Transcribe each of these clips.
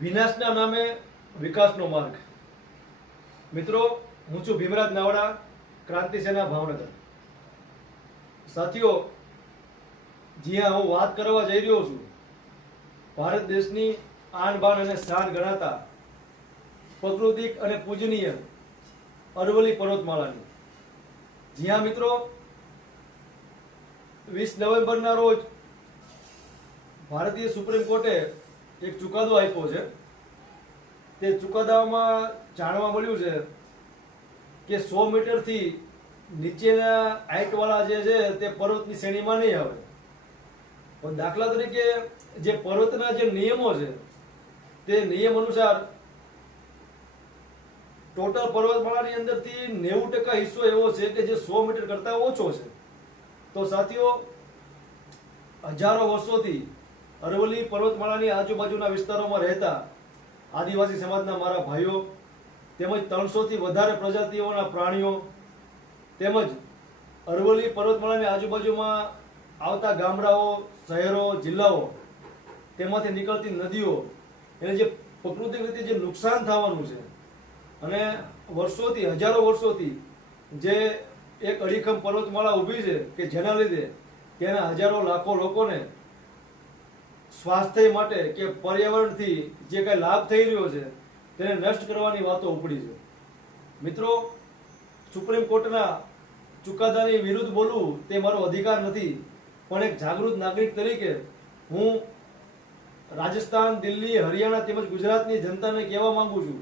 વિનાશના નામે વિકાસનો માર્ગ. મિત્રો, હું છું ભીમરાજ નાવડા, ક્રાંતિ સેના ભાવનગર. સાથીઓ, જ્યાં હું વાત કરવા જઈ રહ્યો છું, ભારત દેશની આન બાન અને શાન ગણાતા પ્રાકૃતિક અને પૂજનીય અરવલ્લી પર્વતમાળાની, જ્યાં મિત્રો 20 નવેમ્બરના રોજ ભારતીય સુપ્રીમ કોર્ટે એક ચુકાદો આપ્યો છે. તે ચુકાદામાં જાણવા મળ્યું છે કે 100 મીટરથી નીચેના હાઇટવાળા જે છે તે પર્વતની શ્રેણીમાં નહીં આવે. પણ દાખલા તરીકે જે પર્વતના જે નિયમો છે તે નિયમ અનુસાર ટોટલ પર્વતમાળાની અંદરથી 90% હિસ્સો એવો છે કે જે 100 મીટર કરતાં ઓછો છે. તો સાથીઓ, હજારો વર્ષોથી અરવલ્લી પર્વતમાળાની આજુબાજુના વિસ્તારોમાં રહેતા આદિવાસી સમાજના મારા ભાઈઓ, તેમજ 300 થી વધારે પ્રજાતિઓના પ્રાણીઓ, તેમજ અરવલ્લી પર્વતમાળાની આજુબાજુમાં આવતા ગામડાઓ, શહેરો, જિલ્લાઓ, તેમાંથી નીકળતી નદીઓ, એને જે પ્રાકૃતિક રીતે જે નુકસાન થવાનું છે, અને વર્ષોથી, હજારો વર્ષોથી જે એક અડીખમ પર્વતમાળા ઊભી છે કે જેના લીધે તેના હજારો લાખો લોકોને સ્વાસ્થ્ય માટે કે પર્યાવરણથી જે કંઈ લાભ થઈ રહ્યો છે તેને નષ્ટ કરવાની વાતો ઉપડી છે. મિત્રો, સુપ્રીમ કોર્ટના ચુકાદાની વિરુદ્ધ બોલવું તે મારો અધિકાર નથી, પણ એક જાગૃત નાગરિક તરીકે હું રાજસ્થાન, દિલ્હી, હરિયાણા તેમજ ગુજરાતની જનતાને કહેવા માંગુ છું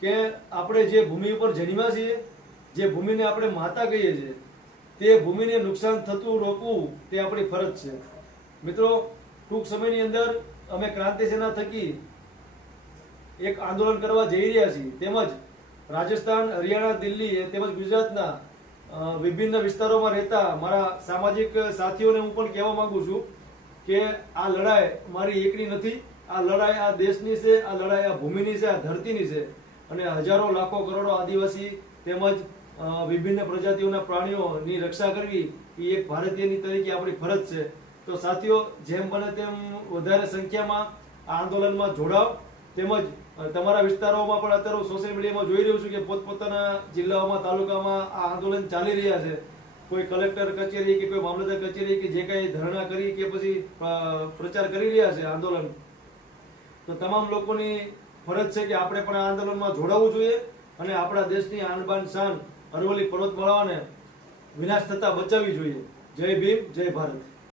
કે આપણે જે ભૂમિ ઉપર જન્મ્યા છીએ, જે ભૂમિને આપણે માતા કહીએ છીએ, તે ભૂમિને નુકસાન થતું રોકવું તે આપણી ફરજ છે. મિત્રો, ટૂંક સમયની અંદર અમે ક્રાંતિ સેના થકી એક આંદોલન કરવા જઈ રહ્યા છીએ. તેમજ રાજસ્થાન, હરિયાણા, દિલ્હી તેમજ ગુજરાતના વિભિન્ન વિસ્તારોમાં રહેતા મારા સામાજિક સાથીઓને હું પણ કહેવા માંગુ છું કે આ લડાઈ મારી એકની નથી. આ લડાઈ આ દેશની છે, આ લડાઈ આ ભૂમિની છે, આ ધરતીની છે. અને હજારો લાખો કરોડો આદિવાસી તેમજ વિભિન્ન પ્રજાતિઓના પ્રાણીઓની રક્ષા કરવી એ એક ભારતીયની તરીકે આપણી ફરજ છે. તો સાથીઓ, જેમ બને તેમ વધારે સંખ્યામાં આ આંદોલનમાં જોડાવ. તેમજ તમારા વિસ્તારોમાં પણ અત્યારે સોશિયલ મીડિયામાં જોઈ રહ્યું છું કે પોતપોતાના જિલ્લાઓમાં, તાલુકામાં આ આંદોલન ચાલી રહ્યા છે. કોઈ કલેક્ટર કચેરી કે કોઈ મામલતદાર કચેરી કે જે કંઈ ધરણા કરી કે પછી પ્રચાર કરી રહ્યા છે આંદોલન, તો તમામ લોકોની ફરજ છે કે આપણે પણ આ આંદોલનમાં જોડાવવું જોઈએ અને આપણા દેશની આન બાન શાન અરવલ્લી પર્વતમાળાઓને વિનાશ થતા બચાવવી જોઈએ. જય ભીમ, જય ભારત.